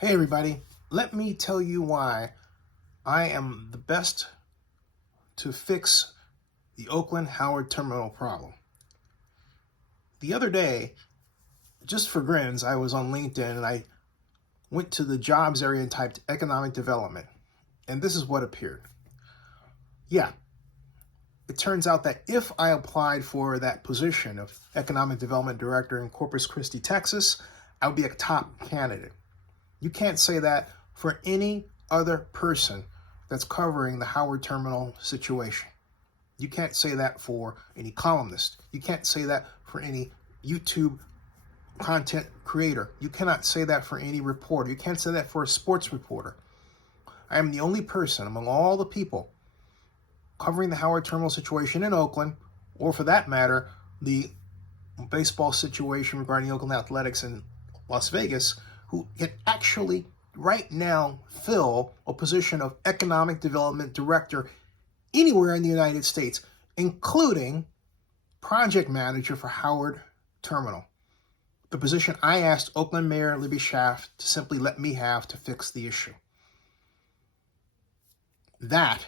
Hey everybody, let me tell you why I am the best to fix the Oakland Howard terminal problem. The other day, just for grins, I was on LinkedIn and I went to the jobs area and typed economic development. And this is what appeared. Yeah, it turns out that if I applied for that position of economic development director in Corpus Christi, Texas, I would be a top candidate. You can't say that for any other person that's covering the Howard terminal situation. You can't say that for any columnist. You can't say that for any YouTube content creator. You cannot say that for any reporter. You can't say that for a sports reporter. I am the only person among all the people covering the Howard terminal situation in Oakland, or for that matter, the baseball situation regarding Oakland Athletics in Las Vegas, who can actually right now fill a position of economic development director anywhere in the United States, including project manager for Howard Terminal, the position I asked Oakland Mayor Libby Schaaf to simply let me have to fix the issue. That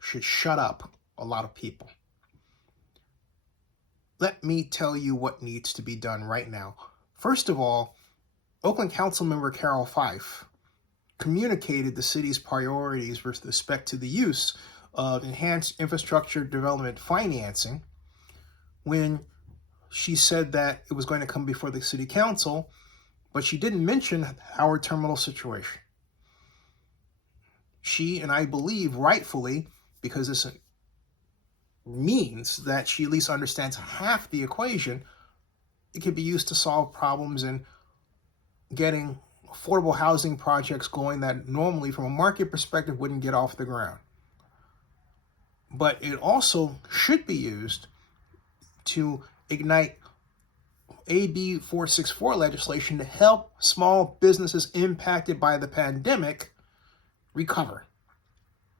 should shut up a lot of people. Let me tell you what needs to be done right now. First of all, Oakland Councilmember Carol Fife communicated the city's priorities with respect to the use of enhanced infrastructure development financing when she said that it was going to come before the city council, but she didn't mention Howard Terminal situation. She, and I believe rightfully, because this means that she at least understands half the equation, it could be used to solve problems in getting affordable housing projects going that normally from a market perspective wouldn't get off the ground. But it also should be used to ignite AB 464 legislation to help small businesses impacted by the pandemic recover.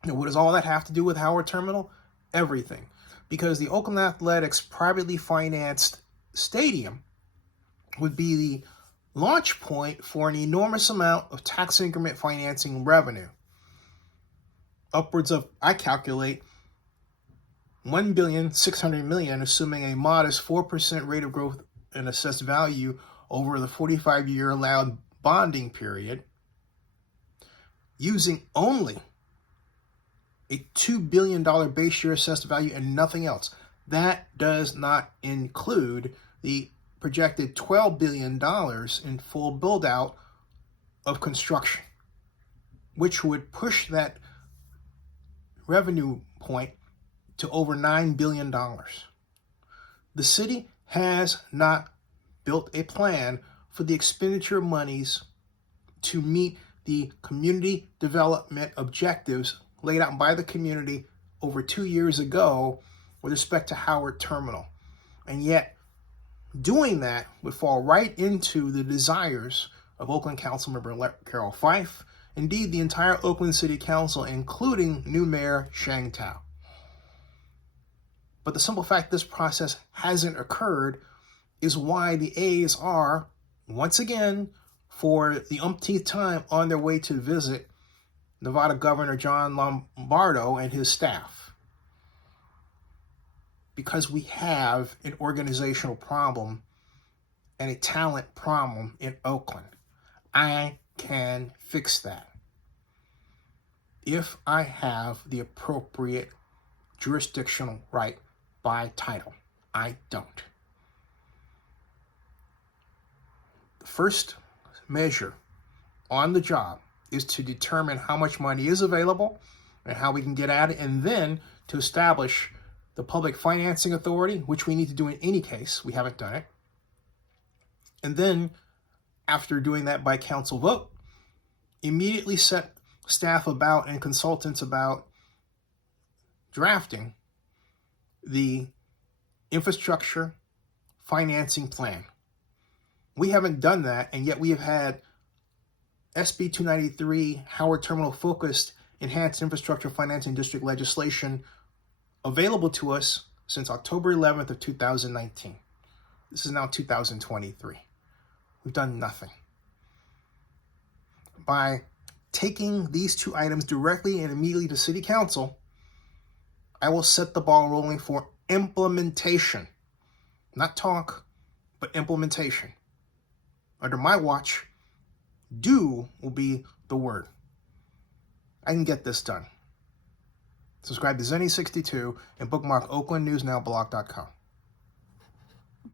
And what does all that have to do with Howard Terminal? Everything. Because the Oakland Athletics privately financed stadium would be the launch point for an enormous amount of tax increment financing revenue. Upwards of, I calculate, $1,600,000,000, assuming a modest 4% rate of growth in assessed value over the 45-year allowed bonding period, using only a $2 billion base year assessed value and nothing else. That does not include the projected $12 billion in full build-out of construction, which would push that revenue point to over $9 billion. The city has not built a plan for the expenditure of monies to meet the community development objectives laid out by the community over 2 years ago with respect to Howard Terminal. And yet, doing that would fall right into the desires of Oakland Councilmember Carol Fife, indeed the entire Oakland City Council, including new Mayor Sheng Tao. But the simple fact this process hasn't occurred is why the A's are, once again, for the umpteenth time, on their way to visit Nevada Governor John Lombardo and his staff. Because we have an organizational problem and a talent problem in Oakland. I can fix that if I have the appropriate jurisdictional right by title. I don't. The first measure on the job is to determine how much money is available and how we can get at it, and then to establish the Public Financing Authority, which we need to do in any case. We haven't done it. And then, after doing that by council vote, immediately set staff about and consultants about drafting the infrastructure financing plan. We haven't done that, and yet we have had SB 293 Howard Terminal focused enhanced infrastructure financing district legislation available to us since October 11th of 2019. This is now 2023. We've done nothing. by taking these two items directly and immediately to City Council, I will set the ball rolling for implementation. Not talk, but implementation. Under my watch, do will be the word. I can get this done. Subscribe to Zennie62 and bookmark OaklandNewsNowBlog.com.